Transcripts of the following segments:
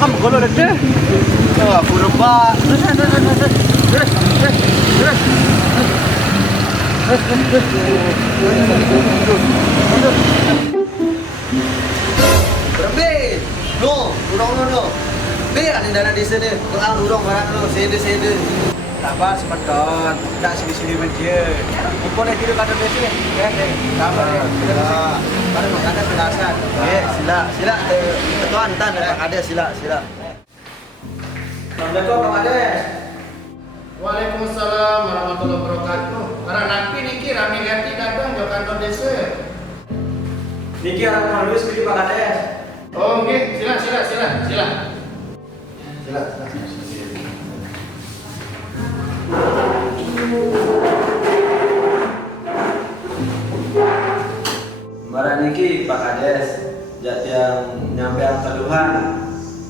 Kamu kalau ada. Oh, burung pak. Berapa? No, urang. Biar ada dana desa ni. Kurang urang barang no, sede. Sabar sepadan, tak sini media. Kau nak kira kata desa, kan? Sabar ya. Baru nak ada penjelasan. Sila. Tuan tan ada sila. Assalamualaikum Kang Ades. Waalaikumsalam warahmatullahi wabarakatuh. Para napi niki rame ganti datang ke kantor desa. Niki orang manusia pergi Pak Kades. Oh, nggih, sila. Sila. Barang niki Pak Kades, jat yang nyampean keluhan,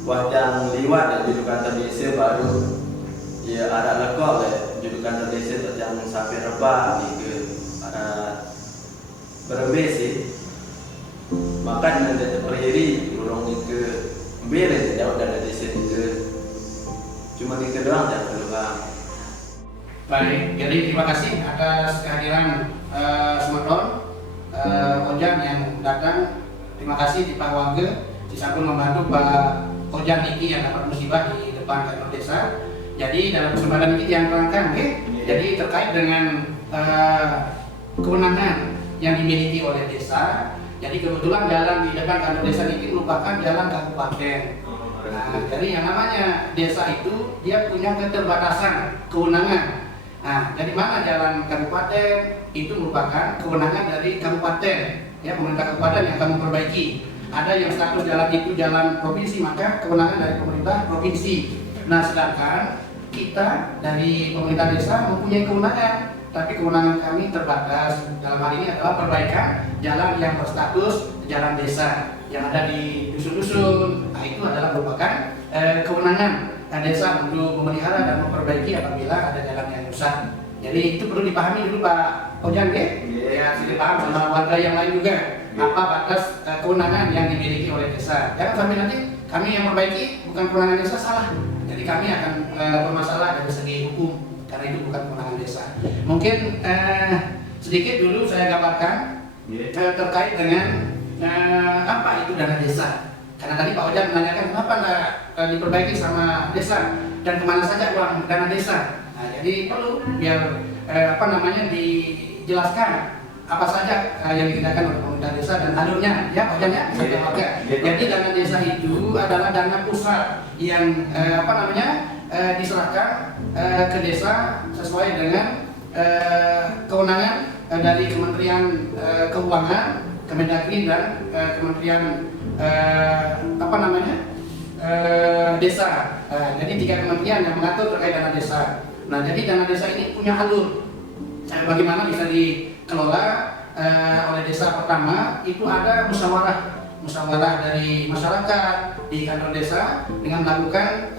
wah yang liwat dan juduk kantor desa baru, ya ada lekok le juduk kantor desa yang sampai rebah ke ada berembe sih, makan nanti terpelihari burung ni ke beri jauh dari desa ni ke, cuma ni ke doang yang keluhan. Baik, jadi terima kasih atas kehadiran Semedon Ojan yang datang. Terima kasih di Pak Warga disambung membantu Pak Ojan Niki yang dapat musibah di depan kantor desa. Jadi dalam kesempatan ini yang terangkan, okay? Jadi terkait dengan kewenangan yang dimiliki oleh desa. Jadi kebetulan jalan di depan kantor desa ini merupakan jalan kabupaten. Nah, jadi yang namanya desa itu dia punya keterbatasan kewenangan. Nah, dari mana jalan kabupaten itu merupakan kewenangan dari kabupaten, ya pemerintah kabupaten yang akan memperbaiki. Ada yang status jalan itu jalan provinsi, maka kewenangan dari pemerintah provinsi. Nah, sedangkan kita dari pemerintah desa mempunyai kewenangan, tapi kewenangan kami terbatas. Dalam hal ini adalah perbaikan jalan yang berstatus jalan desa yang ada di dusun-dusun. Nah, itu adalah merupakan kewenangan desa untuk memelihara dan memperbaiki apabila ada jalan yang rusak. Jadi itu perlu dipahami dulu Pak Ojan, ya, sudah paham sama warga yang lain juga apa batas kewenangan yang dimiliki oleh desa. Jangan sampai nanti kami yang memperbaiki bukan kewenangan desa, salah. Jadi kami akan bermasalah dari segi hukum karena itu bukan kewenangan desa. Mungkin sedikit dulu saya gambarkan terkait dengan apa itu dana desa. Karena tadi Pak Ojan menanyakan kenapa nggak diperbaiki sama desa dan kemana saja uang dana desa. Nah, jadi perlu biar dijelaskan apa saja yang dikerjakan oleh pemerintah desa dan alurnya, ya Pak Ojan ya. Jadi dana desa itu adalah dana pusat yang diserahkan ke desa sesuai dengan kewenangan dari Kementerian Keuangan, Kemendagri dan Kementerian desa. Jadi 3 kementerian yang mengatur terkait dana desa. Nah, jadi dana desa ini punya alur. Bagaimana bisa dikelola oleh desa. Pertama itu ada musyawarah dari masyarakat di kantor desa dengan melakukan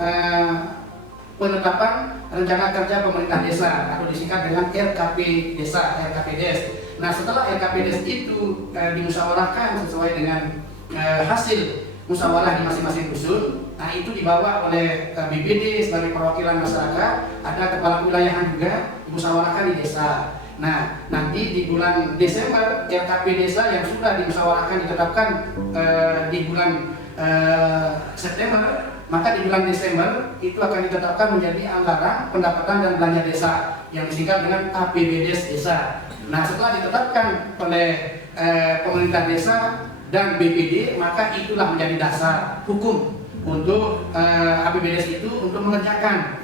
penetapan rencana kerja pemerintah desa atau disingkat dengan RKP desa, RKPdes. Nah, setelah RKPdes itu dimusyawarahkan sesuai dengan hasil musyawarah di masing-masing dusun, nah itu dibawa oleh BPD sebagai perwakilan masyarakat, ada kepala wilayahan juga dimusyawarahkan di desa. Nah, nanti di bulan Desember RKP desa yang sudah dimusyawarahkan ditetapkan di bulan September, maka di bulan Desember itu akan ditetapkan menjadi anggaran pendapatan dan belanja desa yang disingkat dengan APBDes desa. Nah, setelah ditetapkan oleh pemerintah desa dan BPD, maka itulah menjadi dasar hukum untuk APBDes itu untuk mengerjakan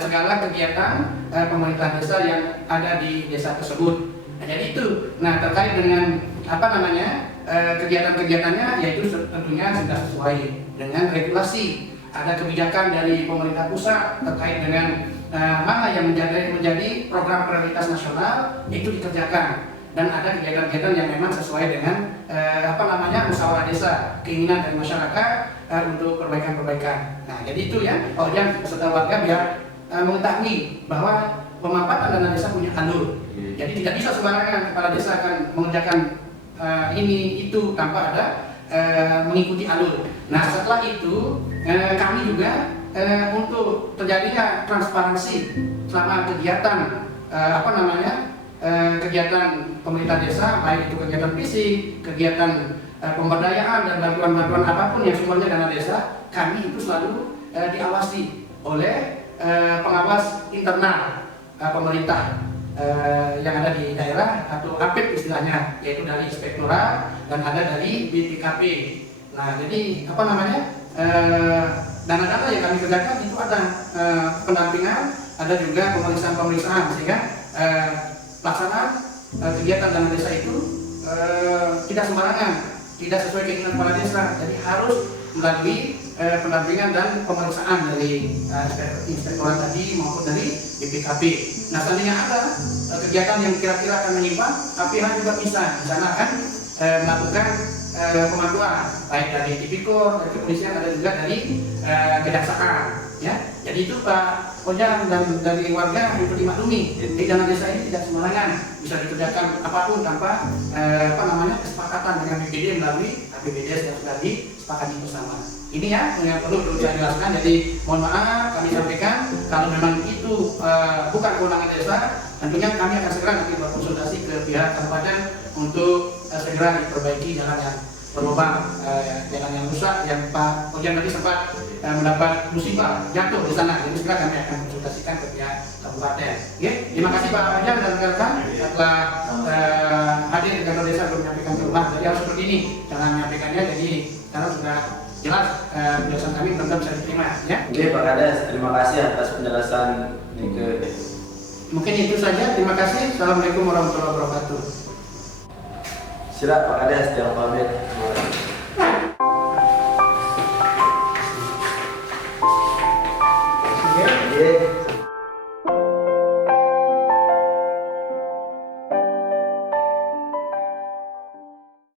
segala kegiatan pemerintah desa yang ada di desa tersebut. Nah, jadi itu. Nah, terkait dengan kegiatan-kegiatannya, yaitu tentunya sudah sesuai dengan regulasi. Ada kebijakan dari pemerintah pusat terkait dengan mana yang menjadi program prioritas nasional itu dikerjakan, dan ada kegiatan-kegiatan yang memang sesuai dengan musyawarah desa, keinginan dari masyarakat untuk perbaikan-perbaikan. Nah, jadi itu ya, Pak Ojan beserta warga biar mengetahui bahwa pemanfaatan dana desa punya alur. Jadi tidak bisa sembarangan kepala desa akan mengerjakan ini itu tanpa ada mengikuti alur. Nah setelah itu kami juga untuk terjadinya transparansi selama kegiatan kegiatan pemerintah desa, baik itu kegiatan fisik, kegiatan pemberdayaan dan bantuan-bantuan apapun yang sumbernya dana desa, kami itu selalu diawasi oleh pengawas internal pemerintah yang ada di daerah atau APIP istilahnya, yaitu dari Inspektorat dan ada dari BPKP. Nah, jadi dana-dana yang kami kerjakan itu ada pendampingan, ada juga pemeriksaan-pemeriksaan sehingga pelaksanaan kegiatan dana desa itu tidak sembarangan, tidak sesuai keinginan kepala desa, jadi harus melalui pendampingan dan pemeriksaan dari Inspektorat tadi maupun dari BPKP. Nah, seandainya ada kegiatan yang kira-kira akan menyimpang, KPH juga bisa di sana kan melakukan pemantauan baik dari Tipikor, dari kepolisian, ada juga dari kejaksaan. Ya, jadi itu Pak Ojang dan dari warga itu dimaklumi. Di dana desa ini tidak sembarangan, bisa dikerjakan apapun tanpa kesepakatan dengan BPD melalui APBDes yang sudah disepakati bersama. Ini ya yang perlu saya jelaskan. Jadi mohon maaf kami sampaikan kalau memang itu bukan kewenangan desa, tentunya kami akan segera nanti berkonsultasi ke pihak kabupaten untuk segera diperbaiki jalan yang berlubang, jalan yang rusak yang Pak Ojang tadi sempat mendapat musibah jatuh di sana. Jadi segera kami akan konsultasikan ke pihak kabupaten. Oke, terima kasih Pak Ojang dan rekan-rekan telah hadir di kantor desa untuk menyampaikan keluhan. Jadi harus seperti ini jangan menyampaikannya. Jadi sekarang sudah jelas penjelasan kami benar-benar bisa diterima. Ya. Oke Pak Kades, terima kasih atas penjelasan Nike. Mungkin itu saja. Terima kasih. Assalamualaikum warahmatullahi wabarakatuh. Silakan Pak Kades, jangan pamit.